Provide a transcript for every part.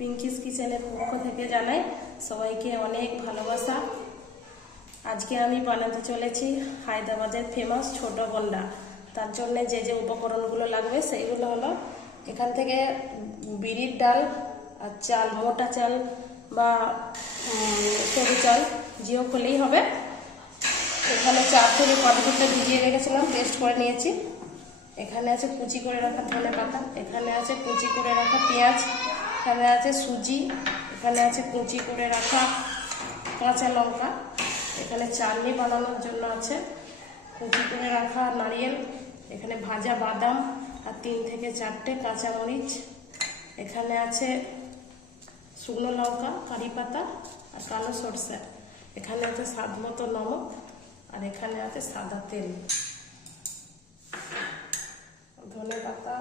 পিঙ্কিস কিচেনের পক্ষ থেকে জানাই সবাইকে অনেক ভালোবাসা। আজকে আমি বানাতে চলেছি হায়দ্রাবাদের ফেমাস ছোট বন্ডা। তার জন্য যে যে উপকরণগুলো লাগবে সেইগুলো হলো, এখান থেকে বিরির ডাল আর চাল, মোটা চাল বা সরু চাল জিও হলেই হবে। এখানে 4 থেকে 5 ঘন্টা ভিজিয়ে রেখেছিলাম, পেস্ট করে নিয়েছি। এখানে আছে কুচি করে রাখা ধনে পাতা, এখানে আছে কুচি করে রাখা পেঁয়াজ, এখানে আছে সুজি, এখানে আছে কুচি করে রাখা কাঁচা লঙ্কা, এখানে চাটনি বানানোর জন্য আছে কুচি করে রাখা নারকেল, এখানে ভাজা বাদাম আর 3 থেকে 4টে কাঁচামরিচ, এখানে আছে শুকনো লঙ্কা, কারি পাতা আর কালো সরষে, এখানে আছে স্বাদ মতো নমক আর এখানে আছে সাদা তেল, ধনে পাতা,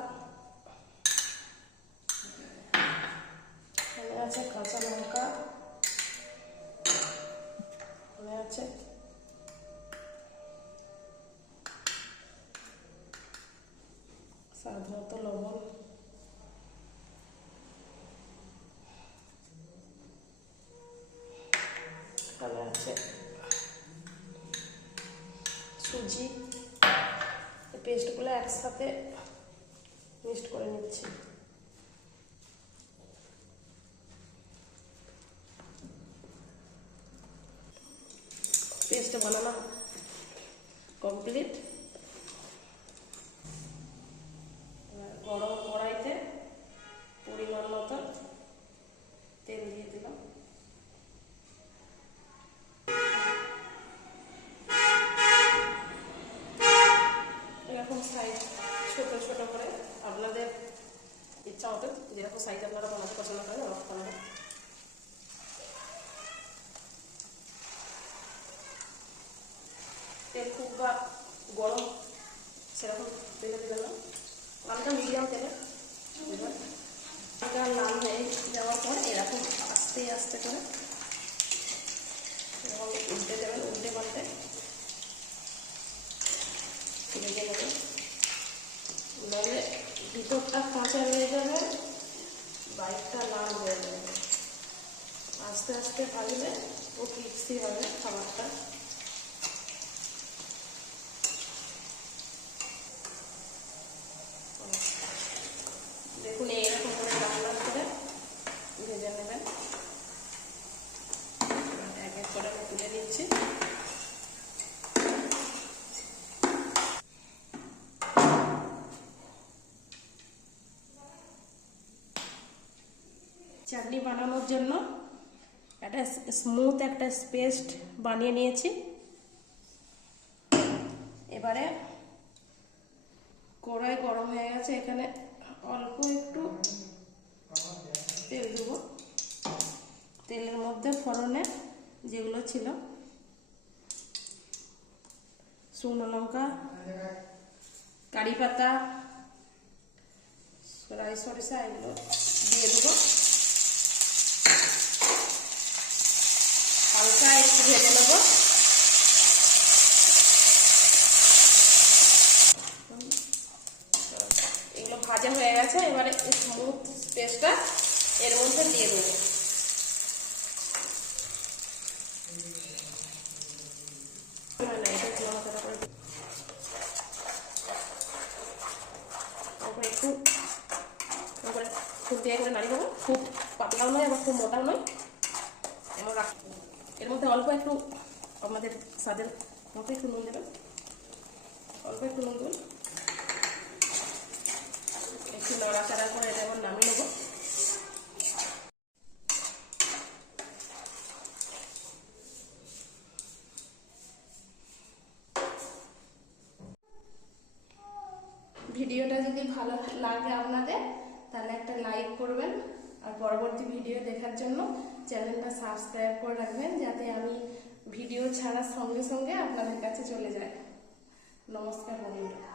এখানে আছে কাঁচা লঙ্কা, এখানে আছে স্বাদ মতো লবণ, এখানে আছে সুজি। পেস্টগুলো একসাথে মিক্সড করে নিচ্ছি। পেস্ট বানানো কমপ্লিট। গরম কড়াইতে পরিমাণ মতো তেল দিয়ে দিলাম। এরকম সাইজ ছোট ছোট করে আপনাদের ইচ্ছা মতো যেরকম সাইজ আপনারা বানাতে পছন্দ করেন ওরকম বানাবেন। তেল খুব বা গরম সেরকম তেলে দেবেন না, হালকা মিডিয়াম তেলে দেবেন। হালকা লাল হয়ে যাওয়ার পর এরকম আস্তে আস্তে করে এরকম উল্টে দেবেন, উল্টে পাল্টে ভেজে নেবেন। নাহলে ভিতরটা কাঁচা রয়ে যাবে, বাইরটা লাল হয়ে যাবে। আস্তে আস্তে ভাজলে ও ক্রিস্পি হবে খাবারটা। দেখুন এইরকম করে লাল লাল করে ভেজে নেবেন। এক এক করে আমি তুলে নিচ্ছি। চাটনি বানানোর জন্য একটা স্মুথ একটা পেস্ট বানিয়ে নিয়েছি। এবারে কড়াই গরম হয়ে গেছে, এখানে অল্প একটু তেল দেবো। তেলের মধ্যে ফোড়নে যেগুলো ছিল শুকনো লঙ্কা, কারি পাতা, রাই সরিষা এগুলো দিয়ে দেবো। হালকা একটু ভেজে নেবো। এগুলো ভাজা হয়ে গেছে, এবারে স্মুথ পেস্টটা এর মধ্যে দিয়ে দেবো। একটু দিয়ে করে নাড়িয়ে দেবো, খুব পাতলাও নয় আবার খুব মোটাও নয়, এমন রাখ। এর মধ্যে অল্প একটু আমাদের স্বাদের মতো একটু নুন দেবেন, অল্প একটু নুন দেবেন। একটু নাড়াচাড়া করে এটা আবার নামিয়ে নেবো। ভিডিওটা যদি ভালো লাগে আপনাদের তাহলে একটা লাইক করবেন, আর পরবর্তী ভিডিও দেখার জন্য চ্যানেলটা সাবস্ক্রাইব করে রাখবেন, যাতে আমি ভিডিও ছাড়ার সঙ্গে সঙ্গে আপনাদের কাছে চলে যায়। নমস্কার বন্ধুরা।